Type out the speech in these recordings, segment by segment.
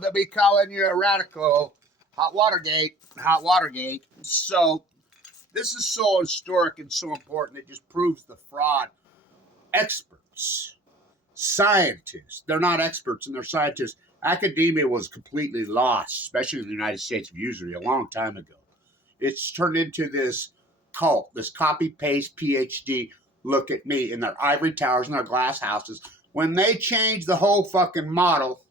they'll be calling you a radical. Hot Watergate. Hot Watergate. So this is so historic and so important. It just proves the fraud. Experts, scientists, they're not experts and they're scientists. Academia was completely lost, especially in the United States of usury a long time ago. It's turned into this cult, this copy-paste PhD, look at me in their ivory towers and their glass houses. When they changed the whole fucking model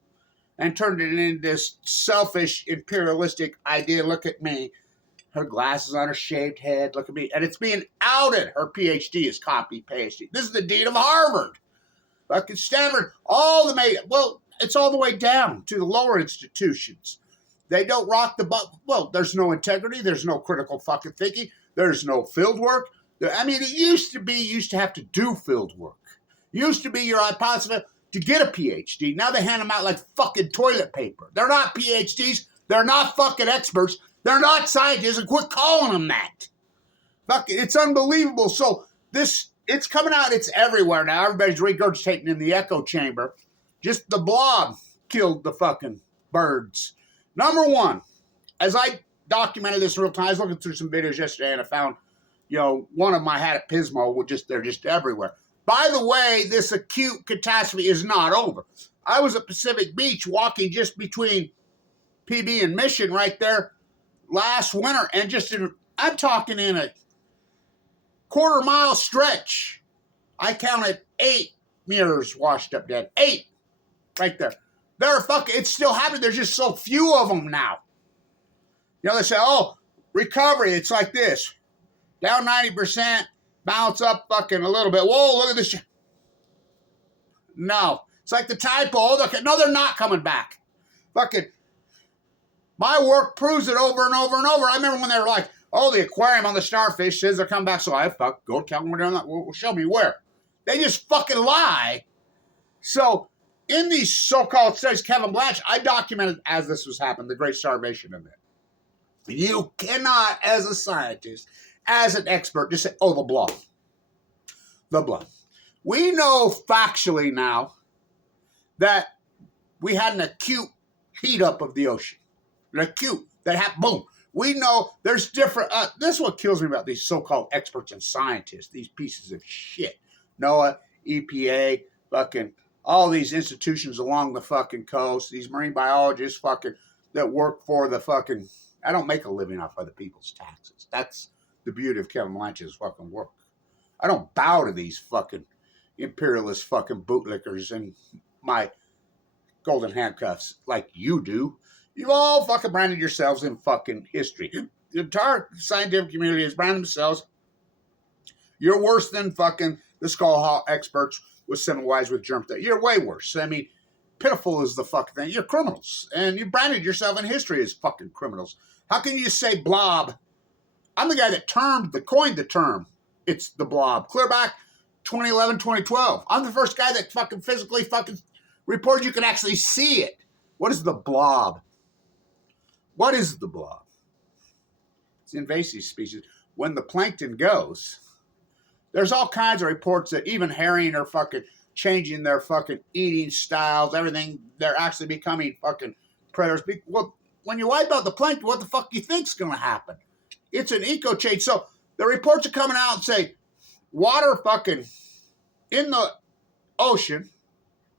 and turned it into this selfish, imperialistic idea, look at me, her glasses on her shaved head, look at me, and it's being outed. Her PhD is copy-paste. This is the dean of Harvard, fucking Stanford, all the well, it's all the way down to the lower institutions. They don't rock the boat. Well, there's no integrity. There's no critical fucking thinking. There's no field work. I mean, it used to have to do field work. Used to be your hypothesis to get a PhD. Now they hand them out like fucking toilet paper. They're not PhDs. They're not fucking experts. They're not scientists. And quit calling them that. Fuck it. It's unbelievable. So it's coming out. It's everywhere now. Everybody's regurgitating in the echo chamber. Just the blob killed the fucking birds. Number one, as I documented this in real time, I was looking through some videos yesterday and I found, one of them I had at Pismo, they're just everywhere. By the way, this acute catastrophe is not over. I was at Pacific Beach walking just between PB and Mission right there last winter, and I'm talking in a quarter-mile stretch. I counted 8 mirrors washed up dead. 8 right there. It's still happening. There's just so few of them now. They say, oh, recovery, it's like this. Down 90%, bounce up fucking a little bit. Whoa, look at this shit. No. It's like the tide pool. No, they're not coming back. Fucking, my work proves it over and over and over. I remember when they were like, oh, the aquarium on the starfish says they're coming back. So go tell them we're doing that. Well, show me where. They just fucking lie. So, in these so-called studies, Kevin Blanch, I documented as this was happening, the Great Starvation event. You cannot, as a scientist, as an expert, just say, oh, the blob. The blob. We know factually now that we had an acute heat up of the ocean. An acute, that happened, boom. We know there's different, this is what kills me about these so-called experts and scientists, these pieces of shit. NOAA, EPA, fucking, all these institutions along the fucking coast, these marine biologists fucking that work for the fucking, I don't make a living off other people's taxes. That's the beauty of Kevin Blanch's fucking work. I don't bow to these fucking imperialist fucking bootlickers and my golden handcuffs like you do. You've all fucking branded yourselves in fucking history. The entire scientific community has branded themselves. You're worse than fucking the skull hall experts with Semmelweis with germ theory. You're way worse. I mean, pitiful is the fucking thing. You're criminals. And you branded yourself in history as fucking criminals. How can you say blob? I'm the guy that coined the term. It's the blob. Clear back 2011, 2012. I'm the first guy that fucking physically fucking reported you can actually see it. What is the blob? What is the blob? It's an invasive species. When the plankton goes, there's all kinds of reports that even herring are fucking changing their fucking eating styles, everything. They're actually becoming fucking predators. Well, when you wipe out the plankton, what the fuck do you think's going to happen? It's an eco change. So the reports are coming out and say water fucking in the ocean,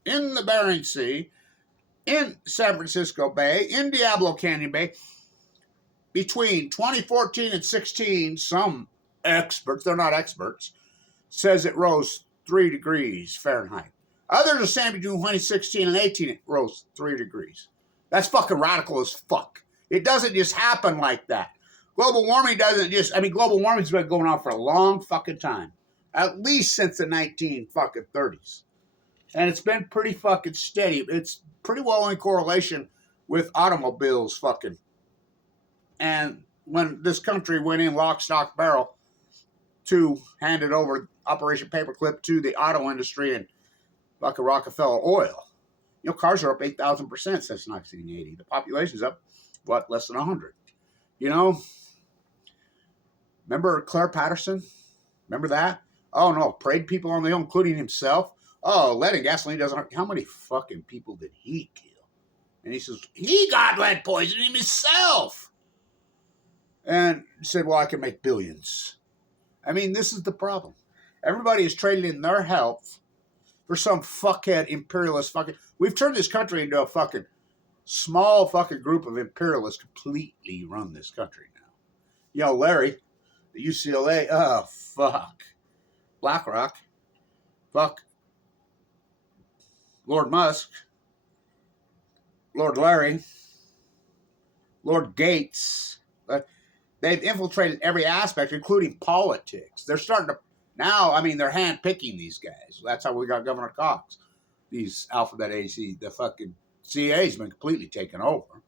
in the Bering Sea, in San Francisco Bay, in Diablo Canyon Bay, between 2014 and 16, some experts, they're not experts, says it rose 3 degrees Fahrenheit. Others are saying between 2016 and 18, it rose 3 degrees. That's fucking radical as fuck. It doesn't just happen like that. Global warming global warming's been going on for a long fucking time. At least since the 1930s. And it's been pretty fucking steady. It's pretty well in correlation with automobiles fucking. And when this country went in lock, stock, barrel to hand it over Operation Paperclip to the auto industry and fucking Rockefeller oil, cars are up 8,000% since 1980. The population's up, less than 100. Remember Claire Patterson? Remember that? Oh, no, prayed people on the hill, including himself. Oh, lead and gasoline doesn't hurt. How many fucking people did he kill? And he says, he got lead poisoning himself. And he said, well, I can make billions. I mean, this is the problem. Everybody is trading in their health for some fuckhead imperialist fucking... We've turned this country into a fucking small fucking group of imperialists completely run this country now. You know, Larry, the UCLA, oh, fuck. BlackRock, fuck. Lord Musk, Lord Larry, Lord Gates. They've infiltrated every aspect, including politics. They're starting to... Now, I mean, they're hand-picking these guys. That's how we got Governor Cox. These Alphabet AC, the fucking CA's been completely taken over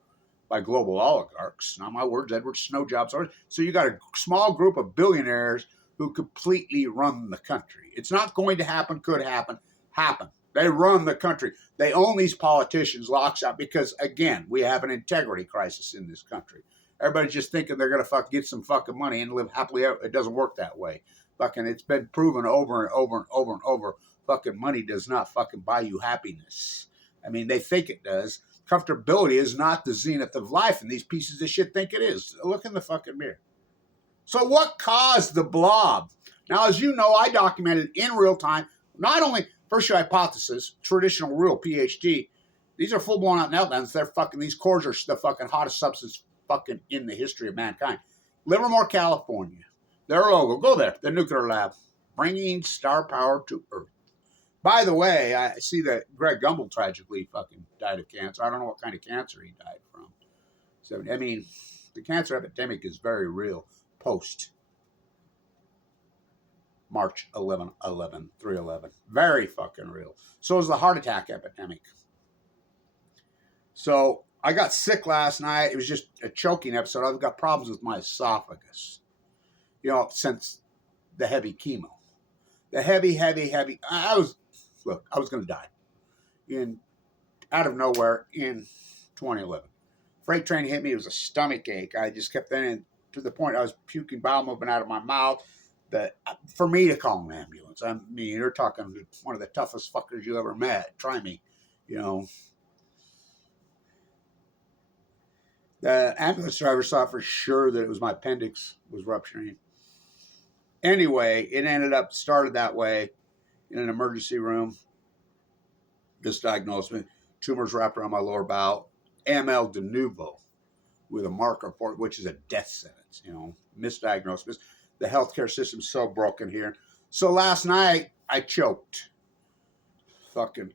by global oligarchs. Not my words, Edward Snowjob's words. So you got a small group of billionaires who completely run the country. It's not going to happen, could happen, happen. They run the country. They own these politicians lockstep because, again, we have an integrity crisis in this country. Everybody's just thinking they're going to get some fucking money and live happily. It doesn't work that way. Fucking, it's been proven over and over and over and over. Fucking money does not fucking buy you happiness. I mean, they think it does. Comfortability is not the zenith of life, and these pieces of shit think it is. Look in the fucking mirror. So what caused the blob? Now, as you know, I documented in real time, not only first your hypothesis, traditional real PhD, these are full-blown out meltdowns. They're fucking, these cores are the fucking hottest substance fucking in the history of mankind. Livermore, California. Their logo, go there, the nuclear lab, bringing star power to Earth. By the way, I see that Greg Gumbel tragically fucking died of cancer. I don't know what kind of cancer he died from. So, I mean, the cancer epidemic is very real post March 3/11. Very fucking real. So is the heart attack epidemic. So I got sick last night. It was just a choking episode. I've got problems with my esophagus. You know, since the heavy chemo. The heavy. I was going to die. Out of nowhere in 2011. Freight train hit me. It was a stomach ache. I just kept in to the point I was puking bowel movement out of my mouth. That for me to call an ambulance, I mean, you're talking one of the toughest fuckers you ever met. Try me, you know. The ambulance driver saw for sure that it was my appendix was rupturing. Anyway, it started that way in an emergency room. Misdiagnosed, tumors wrapped around my lower bowel, AML de novo with a marker for it, which is a death sentence, you know, misdiagnosed. The healthcare system's so broken here. So last night, I choked. Fucking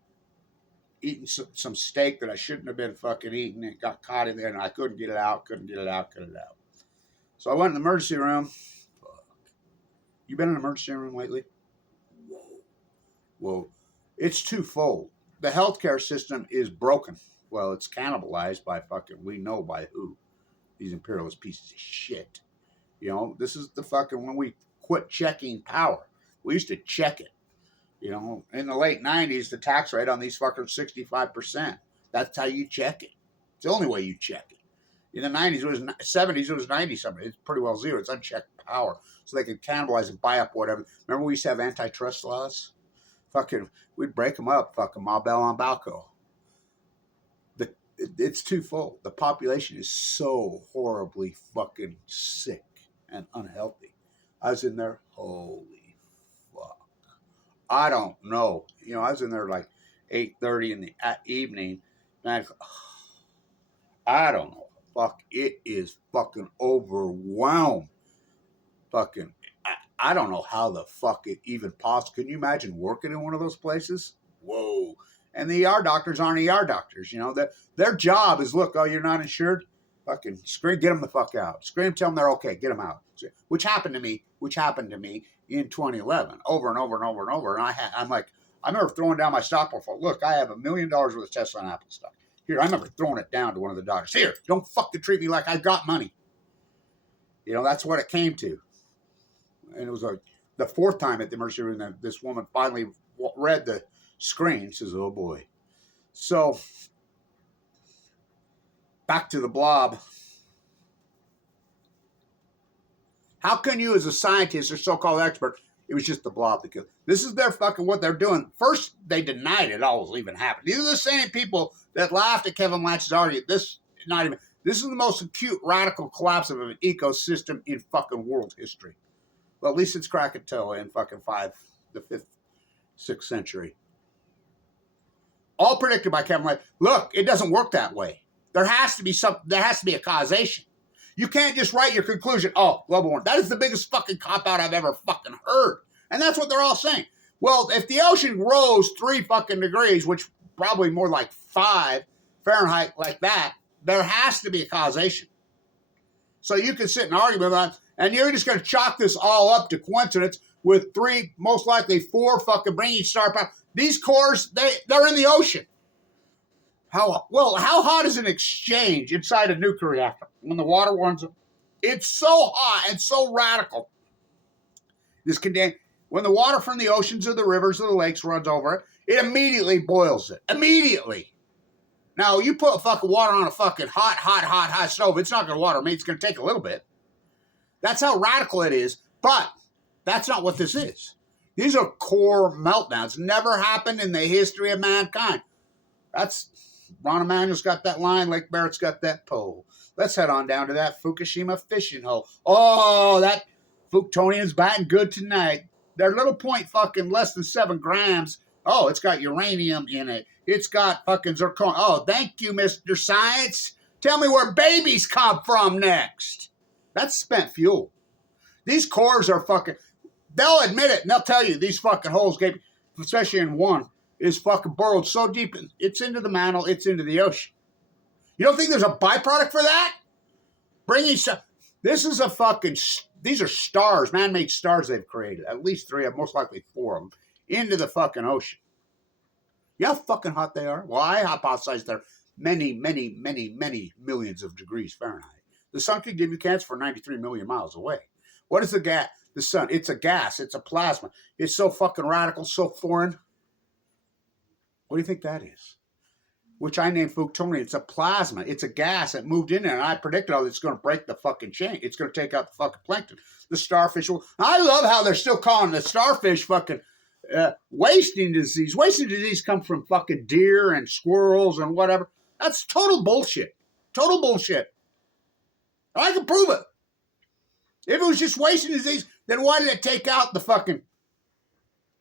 eating some steak that I shouldn't have been fucking eating. It got caught in there, and I couldn't get it out. So I went in the emergency room. Fuck. You been in an emergency room lately? Whoa. It's twofold. The healthcare system is broken. Well, it's cannibalized by fucking, we know by who. These imperialist pieces of shit. You know, this is the fucking, when we quit checking power. We used to check it. You know, in the late 90s, the tax rate on these fuckers 65%. That's how you check it. It's the only way you check it. In the 90s, 70s, it was 90-something. It's pretty well zero. It's unchecked power. So they could cannibalize and buy up whatever. Remember we used to have antitrust laws? Fucking, we'd break them up, fucking Ma Bell on Balco. It's twofold. The population is so horribly fucking sick and unhealthy. I was in there, holy fuck. I don't know. You know, I was in there like 8:30 in the evening. And I don't know. Fuck, it is fucking overwhelmed. Fucking, I don't know how the fuck it even possible. Can you imagine working in one of those places? Whoa. And the ER doctors aren't ER doctors. You know, their job is, look, oh, you're not insured? Fucking scream, get them the fuck out. Scream, tell them they're okay, get them out. Which happened to me in 2011, over and over and over and over. And I'm like, I remember throwing down my stock portfolio. Look, I have $1 million worth of Tesla and Apple stock. Here, I remember throwing it down to one of the doctors. Here, don't fucking treat me like I got money. You know, that's what it came to. And it was the fourth time at the emergency room that this woman finally read the screen. Says, oh boy. So, back to the blob. How can you as a scientist or so-called expert It was just the blob that killed. This is their fucking what they're doing. First, they denied it all was even happening. These are the same people that laughed at Kevin Lance's argument. This is the most acute radical collapse of an ecosystem in fucking world history. Well, at least it's Krakatoa in fucking the 5th, 6th century. All predicted by Kevin Lance. Look, it doesn't work that way. There has to be a causation. You can't just write your conclusion, oh, global warming. That is the biggest fucking cop-out I've ever fucking heard. And that's what they're all saying. Well, if the ocean rose 3 fucking degrees, which probably more like 5 Fahrenheit like that, there has to be a causation. So you can sit and argue about it, and you're just going to chalk this all up to coincidence with 3, most likely 4 fucking bringing star power. These cores, they're in the ocean. How hot is an exchange inside a nuclear reactor when the water warms up? It's so hot and so radical. When the water from the oceans or the rivers or the lakes runs over it, it immediately boils it. Immediately. Now, you put fucking water on a fucking hot stove, it's not going to water me. It's going to take a little bit. That's how radical it is. But that's not what this is. These are core meltdowns. Never happened in the history of mankind. Ron Emanuel's got that line. Lake Barrett's got that pole. Let's head on down to that Fukushima fishing hole. Oh, that Fuktonian's batting good tonight. Their little point fucking less than 7 grams. Oh, it's got uranium in it. It's got fucking zircon. Oh, thank you, Mr. Science. Tell me where babies come from next. That's spent fuel. These cores are fucking... They'll admit it, and they'll tell you these fucking holes, especially in one, is fucking burrowed so deep, it's into the mantle, it's into the ocean. You don't think there's a byproduct for that? This is a fucking... These are stars, man-made stars they've created. At least 3 of them, most likely 4 of them, into the fucking ocean. You know how fucking hot they are? Well, I hypothesize they're many, many, many, many millions of degrees Fahrenheit. The sun could give you cancer for 93 million miles away. What is the gas? The sun, it's a gas, it's a plasma. It's so fucking radical, so foreign. What do you think that is? Which I named Fuktonian. It's a plasma. It's a gas that moved in there, and I predicted it's going to break the fucking chain. It's going to take out the fucking plankton. The starfish will... I love how they're still calling the starfish fucking wasting disease. Wasting disease comes from fucking deer and squirrels and whatever. That's total bullshit. Total bullshit. I can prove it. If it was just wasting disease, then why did it take out the fucking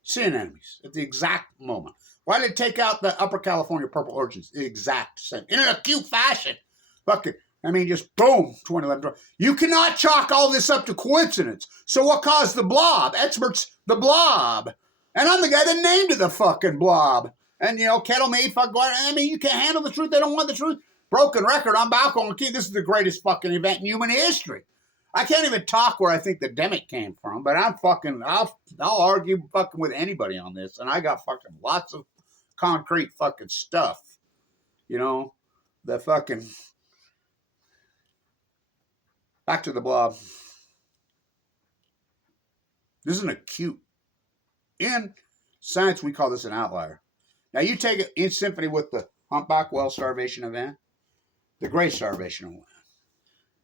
sea anemones at the exact moment? Why did it take out the Upper California purple orchids? The exact same. In an acute fashion. Fucking, just boom, 2011. You cannot chalk all this up to coincidence. So what caused the blob? Experts, the blob. And I'm the guy that named it the fucking blob. And, kettle me, you can't handle the truth. They don't want the truth. Broken record, I'm back on the key. This is the greatest fucking event in human history. I can't even talk where I think the demic came from, but I'll argue fucking with anybody on this. And I got fucking lots of concrete fucking stuff. The fucking... Back to the blob. This is an acute... In science, we call this an outlier. Now, you take it in symphony with the humpback whale starvation event, the gray starvation event.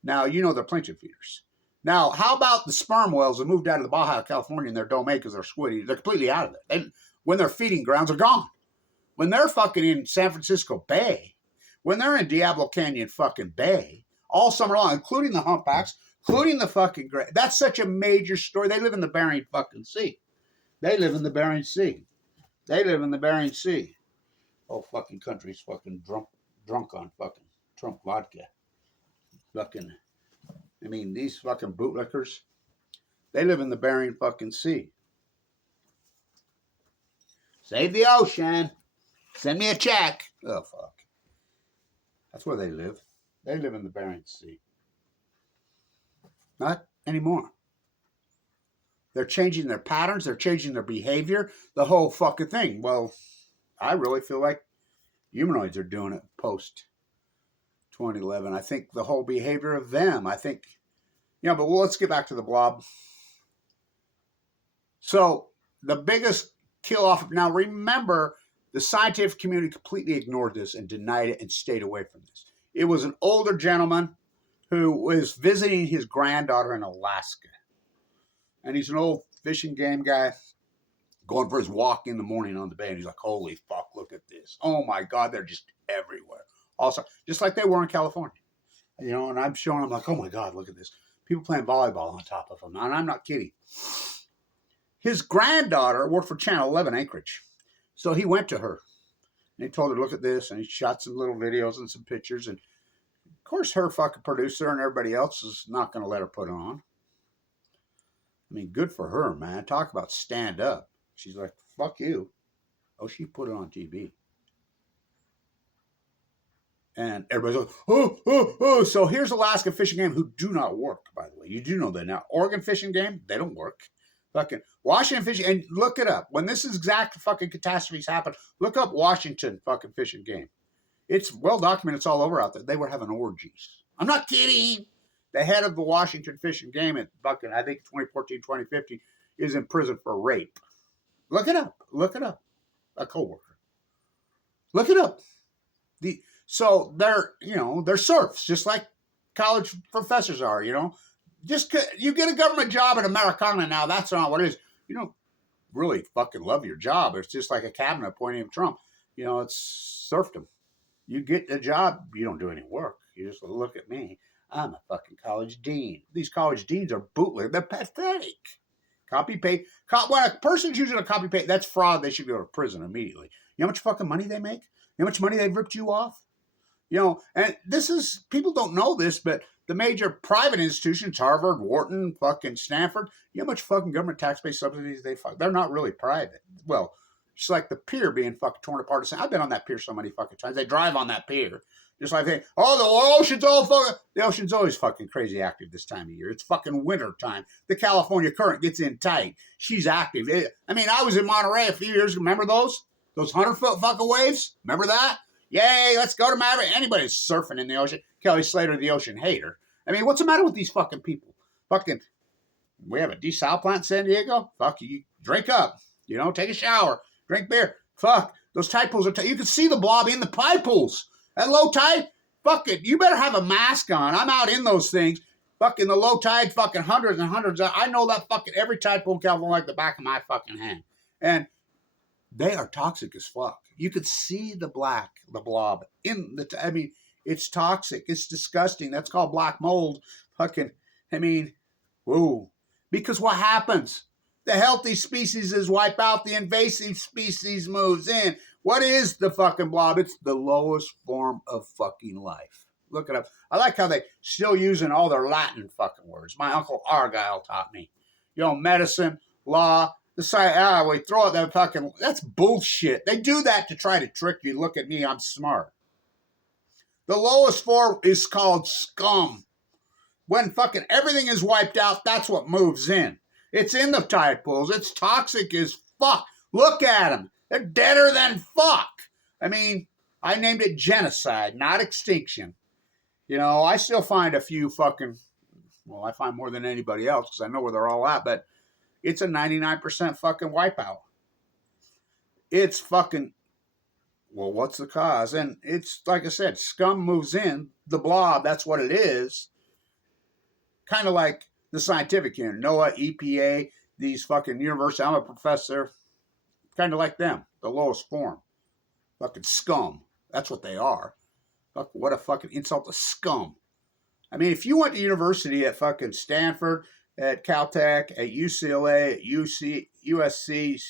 Now, they're plankton feeders. Now, how about the sperm whales that moved out of the Baja California in their domain because they're squiddy? They're completely out of it. When their feeding grounds are gone. When they're fucking in San Francisco Bay, when they're in Diablo Canyon fucking Bay, all summer long, including the humpbacks, including the fucking gray. That's such a major story. They live in the Bering fucking Sea. They live in the Bering Sea. They live in the Bering Sea. Oh, fucking country's fucking drunk on fucking Trump vodka. These fucking bootlickers, they live in the Bering fucking Sea. Save the ocean. Send me a check. Oh, fuck. That's where they live. They live in the Bering Sea. Not anymore. They're changing their patterns. They're changing their behavior. The whole fucking thing. Well, I really feel like humanoids are doing it post 2011. I think the whole behavior of them, but let's get back to the blob. So the biggest kill off, now remember, the scientific community completely ignored this and denied it and stayed away from this. It was an older gentleman who was visiting his granddaughter in Alaska. And he's an old fishing game guy going for his walk in the morning on the bay, and he's like, holy fuck, look at this. Oh my God, they're just everywhere. Also, just like they were in California. You know, and I'm showing them like, oh my God, look at this. People playing volleyball on top of them. And I'm not kidding. His granddaughter worked for Channel 11 Anchorage. So he went to her and he told her, look at this. And he shot some little videos and some pictures. And of course, her fucking producer and everybody else is not going to let her put it on. I mean, good for her, man. Talk about stand up. She's like, fuck you. Oh, she put it on TV. And everybody's like, oh. So here's Alaska fishing game who do not work, by the way. You do know that now. Oregon fishing game, they don't work. Fucking Washington fishing, and look it up. When this exact fucking catastrophes happen, look up Washington fucking fishing game. It's well documented. It's all over out there. They were having orgies. I'm not kidding. The head of the Washington fishing game at fucking, I think 2014, 2015, is in prison for rape. Look it up. Look it up. A coworker. Look it up. So they're, you know, they're serfs, just like college professors are, you know. Just you get a government job at Americana now, that's not what it is. You don't really fucking love your job. It's just like a cabinet appointing Trump. You know, it's serfdom. You get a job, you don't do any work. You just look at me. I'm a fucking college dean. These college deans are bootleg. They're pathetic. Copy paste. When a person's using a copy paste, that's fraud. They should go to prison immediately. You know how much fucking money they make? You know how much money they've ripped you off? You know, and this is, people don't know this, but the major private institutions, Harvard, Wharton, fucking Stanford, you know how much fucking government tax-based subsidies they fuck? They're not really private. Well, it's like the pier being fucking torn apart. I've been on that pier so many fucking times. They drive on that pier. Just like they, oh, the ocean's all fucking, the ocean's always fucking crazy active this time of year. It's fucking winter time. The California current gets in tight. She's active. I mean, I was in Monterey a few years ago. Remember those? Those 100-foot fucking waves? Remember that? Yay, let's go to Maverick. Anybody's surfing in the ocean. Kelly Slater, the ocean hater. I mean, what's the matter with these fucking people? Fucking, we have a desal plant in San Diego? Fuck, you drink up. You know, take a shower. Drink beer. Fuck, those tide pools are, you can see the blob in the tide pools. At low tide, fuck it. You better have a mask on. I'm out in those things. Fucking the low tide, fucking hundreds and hundreds. I know that fucking every tide pool in California like the back of my fucking hand. And they are toxic as fuck. You could see the blob in the, I mean, it's toxic. It's disgusting. That's called black mold. Fucking, I mean, whoa. Because what happens? The healthy species is wiped out. The invasive species moves in. What is the fucking blob? It's the lowest form of fucking life. Look it up. I like how they still using all their Latin fucking words. My Uncle Argyle taught me. You know, medicine, law, we throw it that fucking, that's bullshit. They do that to try to trick you. Look at me, I'm smart. The lowest form is called scum. When fucking everything is wiped out, that's what moves in. It's in the tide pools. It's toxic as fuck. Look at them. They're deader than fuck. I mean, I named it genocide, not extinction. You know, I still find a few fucking, well, I find more than anybody else because I know where they're all at, but it's a 99% fucking wipeout. It's fucking, well, what's the cause? And it's, like I said, scum moves in. The blob, that's what it is. Kind of like the scientific unit, NOAA, EPA, these fucking universities. I'm a professor. Kind of like them, the lowest form. Fucking scum. That's what they are. Fuck, what a fucking insult to scum. I mean, if you went to university at fucking Stanford, at Caltech, at UCLA, at USC,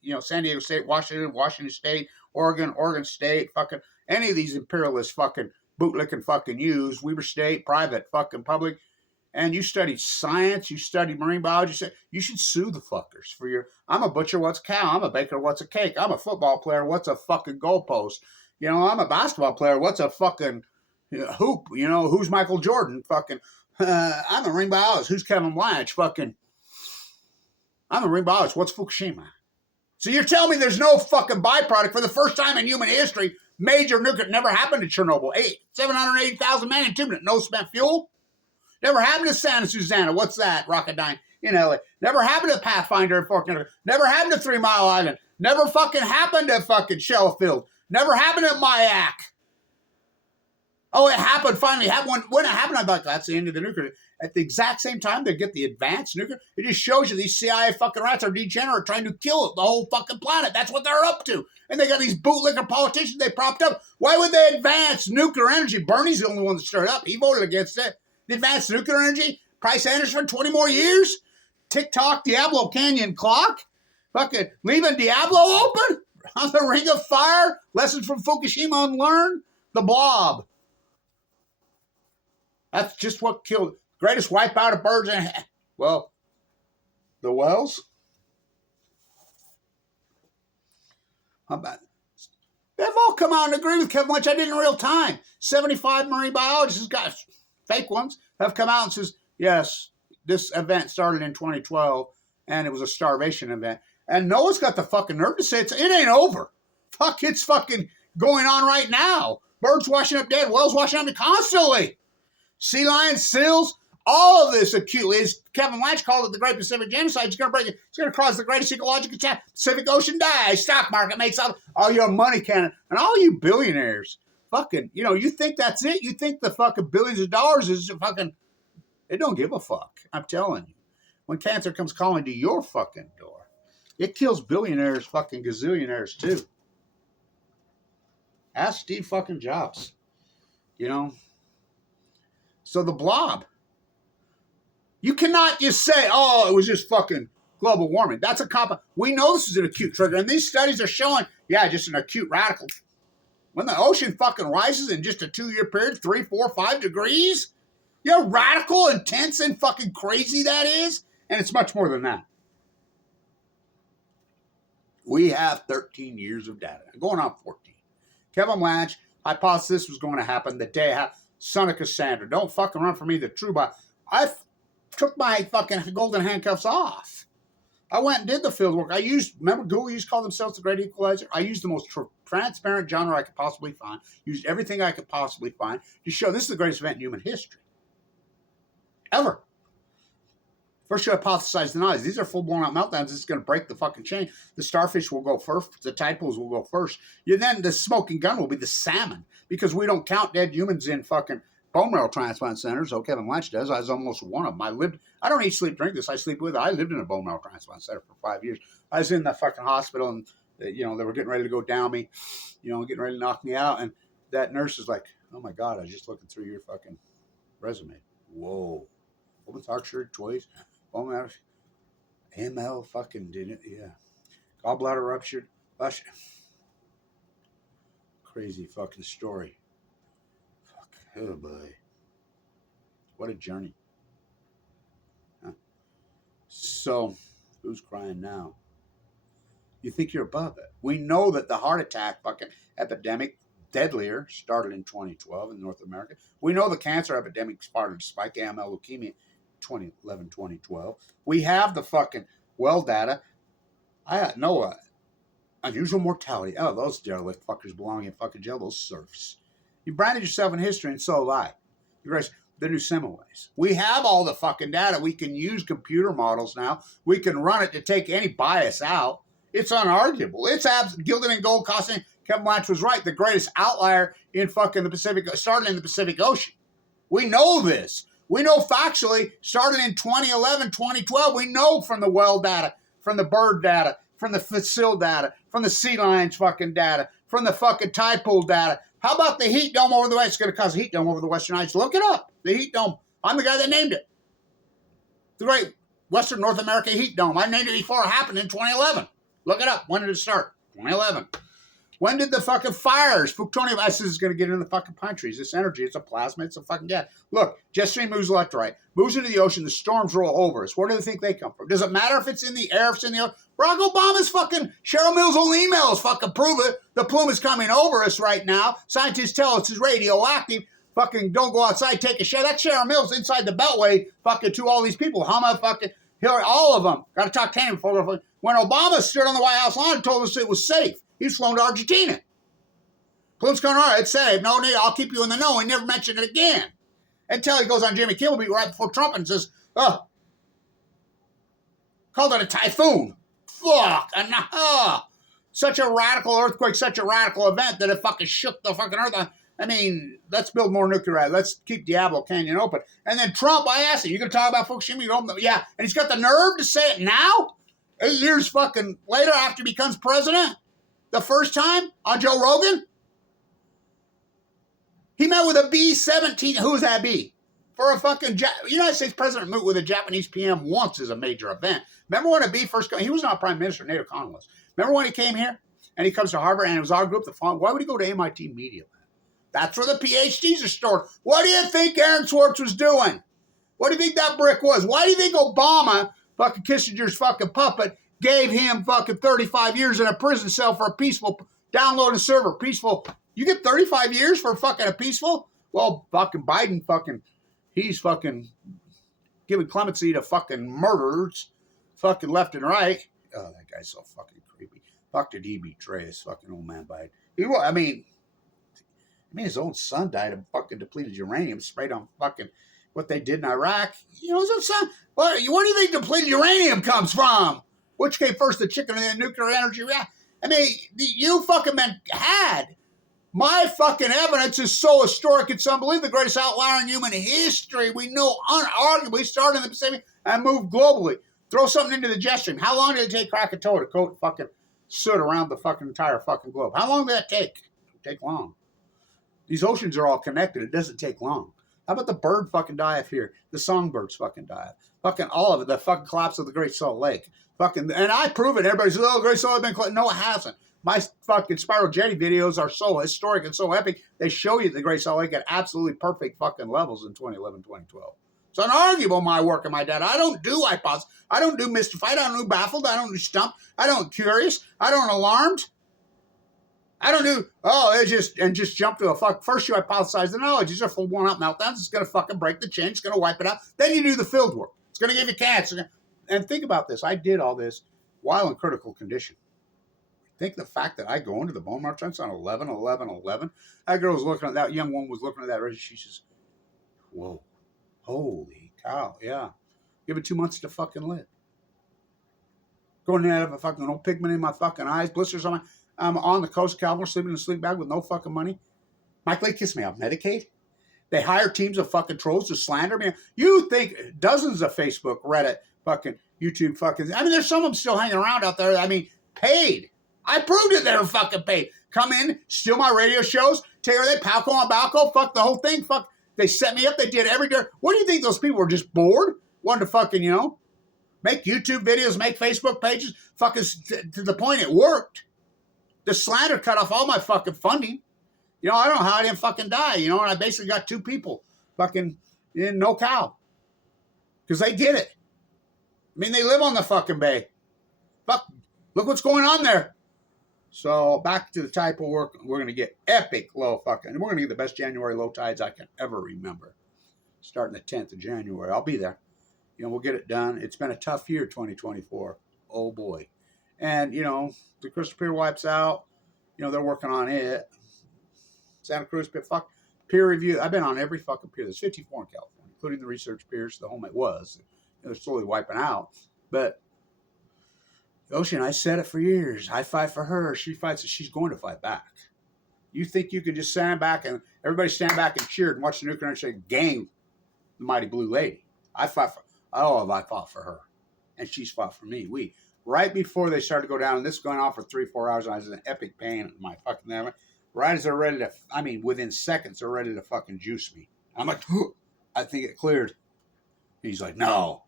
you know, San Diego State, Washington State, Oregon State, fucking any of these imperialist fucking bootlicking fucking U's, Weber State, private, fucking public, and you studied science, you studied marine biology, you should sue the fuckers for your, I'm a butcher, what's a cow? I'm a baker, what's a cake? I'm a football player, what's a fucking goalpost? You know, I'm a basketball player, what's a fucking hoop? You know, who's Michael Jordan? Fucking, I'm a marine biologist. Who's Kevin Blanche? Fucking, I'm a marine biologist. What's Fukushima? So you're telling me there's no fucking byproduct for the first time in human history? Major nuclear, never happened to Chernobyl. 780,000 men in 2 minutes. No spent fuel. Never happened to Santa Susana. What's that? Rocketdyne in LA. Never happened to Pathfinder in Fort Lauderdale. Never happened to 3 Mile Island. Never fucking happened to fucking Shellfield. Never happened to Mayak. Oh, it happened, finally happened. When it happened, I thought, that's the end of the nuclear. At the exact same time, they get the advanced nuclear. It just shows you these CIA fucking rats are degenerate trying to kill the whole fucking planet. That's what they're up to. And they got these bootlicker politicians they propped up. Why would they advance nuclear energy? Bernie's the only one that stirred up. He voted against it. The advanced nuclear energy, Price Anderson for 20 more years. TikTok, Diablo Canyon clock. Fucking leaving Diablo open on the Ring of Fire. Lessons from Fukushima unlearned. The Blob. That's just what killed. Greatest wipeout of birds in. Well, the whales. How about? They've all come out and agreed with Kevin Lynch. I did in real time. 75 marine biologists, got fake ones, have come out and says, yes, this event started in 2012 and it was a starvation event. And Noah's got the fucking nerve to say it ain't over. Fuck, it's fucking going on right now. Birds washing up dead, whales washing up constantly. Sea lions, seals, all of this acutely, as Kevin Lynch called it, the Great Pacific Genocide. It's going to cause the greatest ecological attack. Pacific Ocean dies. Stock market makes all your money cannon. And all you billionaires, fucking, you think that's it? You think the fucking billions of dollars is fucking, they don't give a fuck. I'm telling you. When cancer comes calling to your fucking door, it kills billionaires, fucking gazillionaires too. Ask Steve fucking Jobs. So the blob. You cannot just say, oh, it was just fucking global warming. That's a cop. We know this is an acute trigger. And these studies are showing, yeah, just an acute radical. When the ocean fucking rises in just a 2-year period, 3, 4, 5 degrees, you know how radical, intense, and fucking crazy that is? And it's much more than that. We have 13 years of data. Going on 14. Kevin Lynch, hypothesis was going to happen the day I have son of Cassandra. Don't fucking run for me, the true bot. I took my fucking golden handcuffs off. I went and did the field work. Remember Google used to call themselves the Great Equalizer? I used the most transparent genre I could possibly find. Used everything I could possibly find to show this is the greatest event in human history. Ever. First you hypothesize the noise. These are full-blown out meltdowns. This is going to break the fucking chain. The starfish will go first. The tide pools will go first. Then the smoking gun will be the salmon, because we don't count dead humans in fucking bone marrow transplant centers. Oh, Kevin Lynch does. I was almost one of them. I don't eat, sleep, drink this. I sleep with it. I lived in a bone marrow transplant center for 5 years. I was in the fucking hospital, and they were getting ready to go down me, getting ready to knock me out. And that nurse is like, oh my God, I was just looking through your fucking resume. Whoa. Open heart surgery twice. Bone marrow. ML fucking did it. Yeah. Gallbladder ruptured. Crazy fucking story. Fuck. Oh boy. What a journey. Huh? So, who's crying now? You think you're above it. We know that the heart attack fucking epidemic, deadlier, started in 2012 in North America. We know the cancer epidemic started to spike, AML leukemia, 2011, 2012. We have the fucking well data. I know unusual mortality. Oh, those derelict fuckers belong in fucking jail. Those serfs. You branded yourself in history, and so have I. They're new similes. We have all the fucking data. We can use computer models now. We can run it to take any bias out. It's unarguable. It's gilded and gold costing. Kevin Lynch was right. The greatest outlier in fucking the Pacific, started in the Pacific Ocean. We know this. We know factually, started in 2011, 2012. We know from the well data, from the bird data, from the fossil data, from the sea lions fucking data, from the fucking tide pool data. How about the heat dome over the West? It's going to cause a heat dome over the Western Heights. Look it up. The heat dome. I'm the guy that named it. The Great Western North America Heat Dome. I named it before it happened in 2011. Look it up. When did it start? 2011. When did the fucking fires? Plutonium acid is going to get in the fucking pine trees. This energy, it's a plasma, it's a fucking gas. Look, jet stream moves left to right. Moves into the ocean, the storms roll over us. Where do they think they come from? Does it matter if it's in the air, if it's in the ocean? Barack Obama's fucking, Cheryl Mills' own emails fucking prove it. The plume is coming over us right now. Scientists tell us it's radioactive. Fucking don't go outside, take a shower. That's Cheryl Mills inside the Beltway fucking to all these people. How am I fucking, Hillary, all of them. Got to talk to him before. When Obama stood on the White House lawn and told us it was safe, he's flown to Argentina. Plume's going, all right, it's safe. No need, I'll keep you in the know. He never mentioned it again. Until he goes on Jimmy Kimmel right before Trump and says, called it a typhoon. Fuck. Such a radical earthquake, such a radical event that it fucking shook the fucking earth. I mean, let's build more nuclear. Let's keep Diablo Canyon open. And then Trump, I asked him, you going to talk about Fukushima? Yeah. And he's got the nerve to say it now? 8 years fucking later after he becomes president? The first time on Joe Rogan? He met with a B-17. Who's that B? For a fucking United States president met with a Japanese PM once as a major event. Remember when a B first came? He was not prime minister. Nato Con was. Remember when he came here and he comes to Harvard and it was our group that found. Why would he go to MIT Media? That's where the PhDs are stored. What do you think Aaron Swartz was doing? What do you think that brick was? Why do you think Obama, fucking Kissinger's fucking puppet, gave him fucking 35 years in a prison cell for a peaceful downloading server? Peaceful. You get 35 years for fucking a peaceful? Well, fucking Biden fucking, he's fucking giving clemency to fucking murderers, fucking left and right. Oh, that guy's so fucking creepy. Fuck did he betray his fucking old man Biden? I mean, his own son died of fucking depleted uranium sprayed on fucking what they did in Iraq. You know, his own son. Where do you think depleted uranium comes from? Which came first, the chicken or the nuclear energy reactor? I mean, you fucking had. My fucking evidence is so historic, it's unbelievable. The greatest outlier in human history. We know unarguably started in the Pacific and moved globally. Throw something into the jet stream. How long did it take Krakatoa to coat fucking soot around the fucking entire fucking globe? How long did that take? It didn't take long. These oceans are all connected. It doesn't take long. How about the bird fucking die-off here? The songbirds fucking die-off. Fucking all of it. The fucking collapse of the Great Salt Lake. Fucking, and I prove it. Everybody says, oh, Great Salt Lake been collapsed. No, it hasn't. My fucking Spiral Jetty videos are so historic and so epic. They show you the Great Salt Lake at absolutely perfect fucking levels in 2011, 2012. It's unarguable, my work and my data. I don't do hypothesis. I don't do mystified. I don't do baffled. I don't do stumped. I don't curious. I don't alarmed. I don't do, just jump to a fuck. First you hypothesize the knowledge. These are full blown out meltdowns. It's going to fucking break the chain. It's going to wipe it out. Then you do the field work. It's going to give you cancer. And think about this. I did all this while in critical condition. Think the fact that I go into the bone marrow trends on 11/11/11. That girl was looking at that, young woman was looking at that register. She says, whoa, holy cow, yeah. Give it 2 months to fucking live. Going out of a fucking no pigment in my fucking eyes, blisters on my, I'm on the coast of California, sleeping in a sleeping bag with no fucking money. Mike Lee kissed me out. Medicaid? They hire teams of fucking trolls to slander me. You think dozens of Facebook, Reddit, fucking YouTube, fucking, I mean, there's some of them still hanging around out there. I mean, paid. I proved it. They were fucking paid. Come in, steal my radio shows, take everything, Palco on Balco, fuck the whole thing, fuck. They set me up. They did every day. What do you think those people were just bored? Wanted to fucking, make YouTube videos, make Facebook pages, fucking to the point it worked. The slander cut off all my fucking funding. I don't know how I didn't fucking die, and I basically got 2 people fucking in no cow. Because they did it. I mean, they live on the fucking bay. Fuck, look what's going on there. So back to the type of work, we're going to get epic low fucking, we're going to get the best January low tides I can ever remember. Starting the 10th of January. I'll be there. We'll get it done. It's been a tough year, 2024. Oh boy. And, the Crystal Pier wipes out. They're working on it. Santa Cruz, fuck, peer review. I've been on every fucking pier. There's 54 in California, including the research piers, the home it was. They're slowly wiping out. But Ocean, I said it for years. I fight for her. She fights. She's going to fight back. You think you can just stand back and everybody stand back and cheer and watch the nuclear and say, gang, the mighty blue lady. I fought for her. And she's fought for me. Right before they started to go down, and this is going on for 3-4 hours, and I was in epic pain in my fucking neck. Right as they're ready to, within seconds, they're ready to fucking juice me. I'm like, I think it cleared. He's like, no.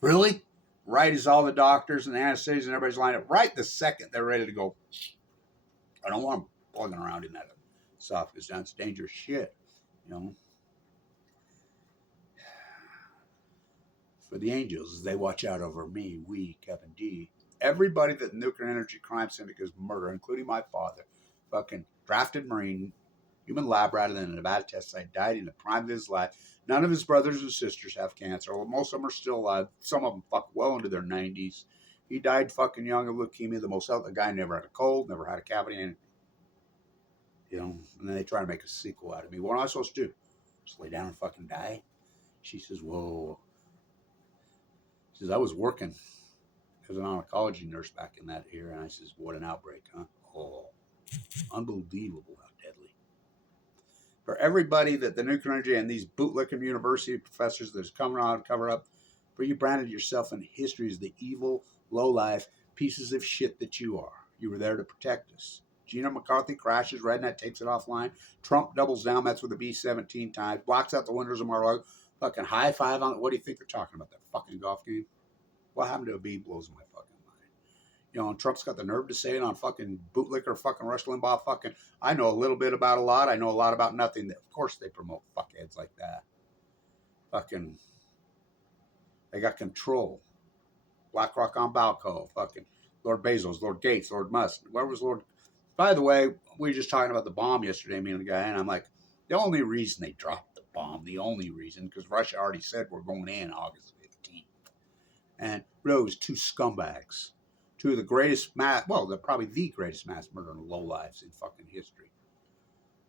Really? Right as all the doctors and the anesthesiologists and everybody's lined up, right the second they're ready to go. I don't want them plugging around in that esophagus. That's dangerous shit, For the angels, they watch out over me, we, Kevin D. Everybody that the nuclear energy crime syndicate is murder, including my father, fucking drafted Marine, human lab rat in a Nevada test site, died in the prime of his life. None of his brothers and sisters have cancer. Most of them are still alive. Some of them fuck well into their 90s. He died fucking young of leukemia. The guy never had a cold, never had a cavity, and and then they try to make a sequel out of me. What am I supposed to do? Just lay down and fucking die? She says, whoa. She says, I was working as an oncology nurse back in that era, and I says, what an outbreak, huh? Oh, unbelievable how deadly. For everybody that the nuclear energy and these bootlicking university professors that's coming on cover up, for you branded yourself in history as the evil, low-life pieces of shit that you are. You were there to protect us. Gina McCarthy crashes, Redneck takes it offline. Trump doubles down, that's with the B-17 times, blocks out the windows of Mar-a-Lago, fucking high five on it. What do you think they're talking about, that fucking golf game? What happened to a B blows my fucking mind. You know, and Trump's got the nerve to say it on fucking bootlicker, fucking Rush Limbaugh, fucking, I know a little bit about a lot, I know a lot about nothing. Of course they promote fuckheads like that. Fucking, they got control. BlackRock on Balco, fucking Lord Bezos, Lord Gates, Lord Musk. Where was Lord? By the way, we were just talking about the bomb yesterday, me and the guy, and I'm like, the only reason they dropped the bomb, the only reason, because Russia already said we're going in August 15th. And really, it was two scumbags. Two of the greatest they're probably the greatest mass murder lowlifes in fucking history.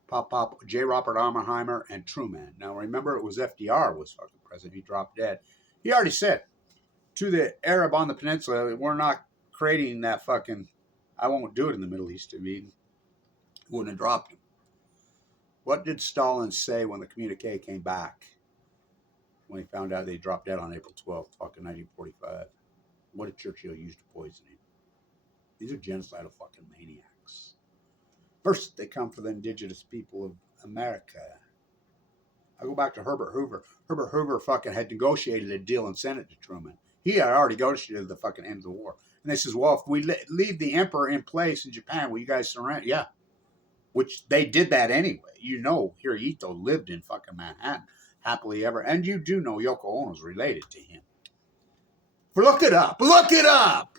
Pop, J. Robert Oppenheimer and Truman. Now, remember, it was FDR was fucking president. He dropped dead. He already said to the Arab on the peninsula, we're not creating that fucking, I won't do it in the Middle East. I mean, wouldn't have dropped him. What did Stalin say when the communique came back? When he found out they dropped dead on April 12th, fucking 1945. What did Churchill use to poison him? These are genocidal fucking maniacs. First, they come for the indigenous people of America. I go back to Herbert Hoover. Herbert Hoover fucking had negotiated a deal and sent it to Truman. He had already negotiated the fucking end of the war. And they says, well, if we leave the emperor in place in Japan, will you guys surrender? Yeah. Which they did that anyway. You know, Hirohito lived in fucking Manhattan happily ever. And you do know Yoko Ono's related to him. Look it up. Look it up.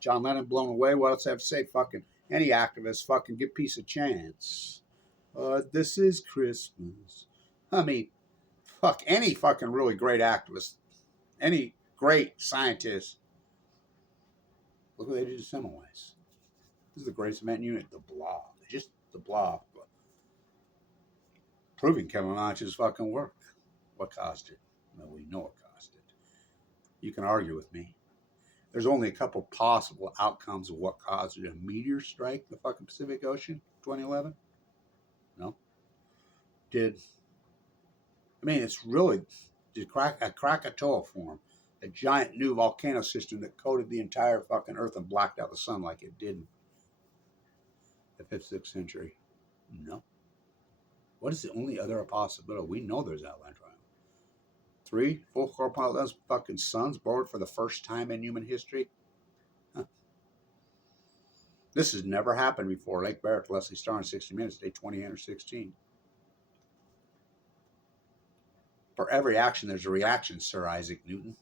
John Lennon blown away. What else I have to say? Fucking any activist fucking give peace a chance. This is Christmas. I mean, fuck any fucking really great activist, any great scientist. Look what they did to Semmelweis. This is the greatest event unit, the BLOB. Just the BLOB. Proving Kevin Launch's fucking work. What caused it? Well, we know what caused it. You can argue with me. There's only a couple possible outcomes of what caused it. A meteor strike the fucking Pacific Ocean, 2011? No. It's really, did Krakatoa form? A giant new volcano system that coated the entire fucking earth and blacked out the sun like it did in the 5th, 6th century? No. What is the only other possibility? We know there's outland triangle. 3 full core fucking suns bored for the first time in human history. Huh. This has never happened before. Lake Barrett, Leslie Starr in 60 Minutes, day 28 or 16. For every action, there's a reaction, Sir Isaac Newton.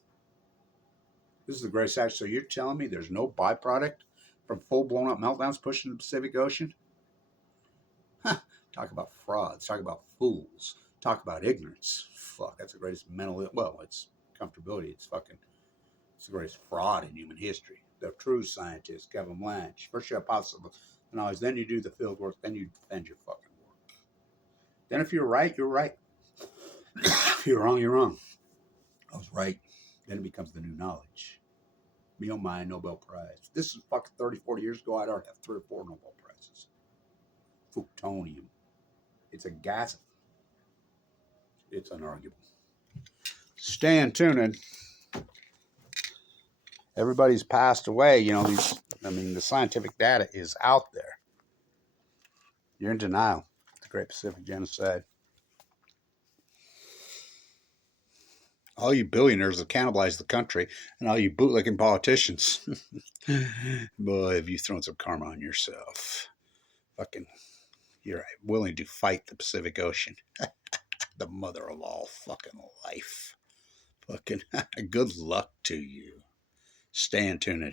This is the greatest action. So you're telling me there's no byproduct from full blown up meltdowns pushing the Pacific Ocean? Huh. Talk about frauds. Talk about fools. Talk about ignorance. Fuck, that's the greatest mental, well, it's comfortability. It's the greatest fraud in human history. The true scientist, Kevin Blanche. First you have possible knowledge, then you do the field work, then you defend your fucking work. Then if you're right, you're right. If you're wrong, you're wrong. I was right. Then it becomes the new knowledge. Me oh my, Nobel Prize. This is fucking 30, 40 years ago. I'd already have 3 or 4 Nobel Prizes. Plutonium. It's a gas. It's unarguable. Stay tuned. Everybody's passed away. You know, the scientific data is out there. You're in denial. The Great Pacific Genocide. All you billionaires have cannibalized the country, and all you bootlicking politicians. Boy, have you thrown some karma on yourself. Fucking, you're willing to fight the Pacific Ocean. The mother of all fucking life. Fucking, good luck to you. Stay tuned.